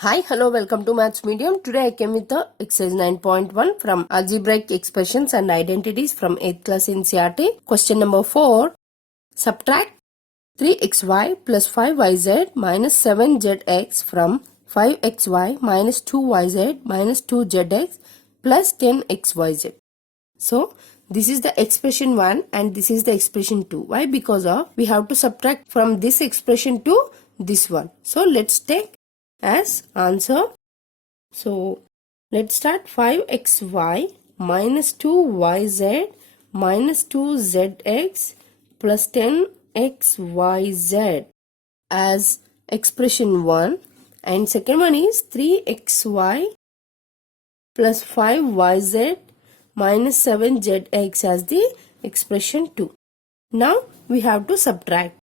Hi, hello, welcome to Mathsmedium. Today I came with the exercise 9.1 from Algebraic Expressions and Identities from 8th class NCERT. Question number 4. Subtract 3xy plus 5yz minus 7zx from 5xy minus 2yz minus 2zx plus 10xyz. So, this is the expression 1 and this is the expression 2. Why? Because of we have to subtract from this expression to this one. So, let's take as answer. So let's start 5xy minus 2yz minus 2zx plus 10xyz as expression 1, and second one is 3xy plus 5yz minus 7zx as the expression 2. Now we have to subtract.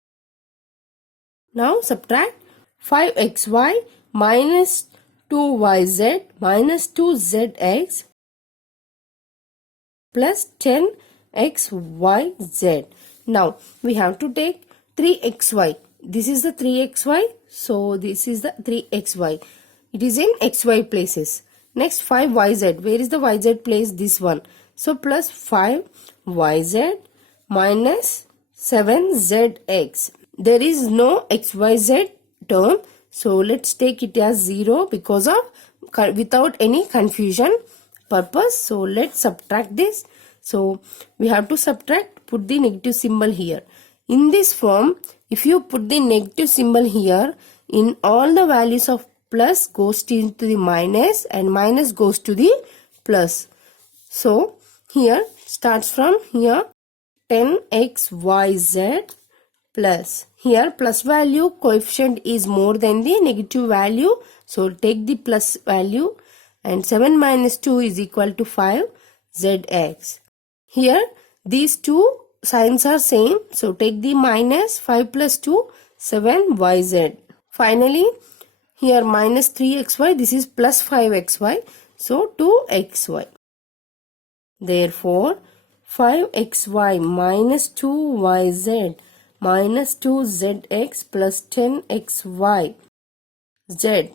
Now subtract 5xy minus 2yz minus 2zx plus 10xyz. Now we have to take 3xy. This is the 3xy. So this is the 3xy. It is in xy places. Next 5yz. Where is the yz place? This one. So plus 5yz minus 7zx. There is no xyz term. So let's take it as 0 because of without any confusion purpose. So let's subtract this. So we have to subtract, put the negative symbol here. In this form, if you put the negative symbol here, in all the values of plus goes into the minus and minus goes to the plus. So here starts from here 10xyz plus. Here plus value coefficient is more than the negative value. So take the plus value, and 7 minus 2 is equal to 5zx. Here these two signs are same. So take the minus 5 plus 2 7yz. Finally here minus 3xy, this is plus 5xy. So 2xy. Therefore 5xy minus 2yz minus 2zx plus 10xy z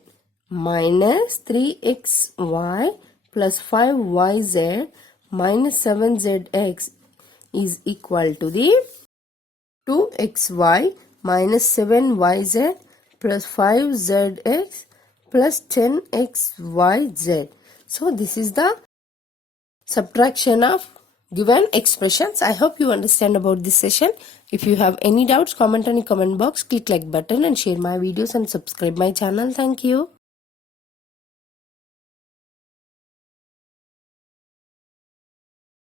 minus 3xy plus 5yz minus 7zx is equal to the 2xy minus 7yz plus 5zx plus 10xyz. So this is the subtraction of given expressions. I hope you understand about this session. If you have any doubts, comment on the comment box, click like button and share my videos and subscribe my channel. Thank you.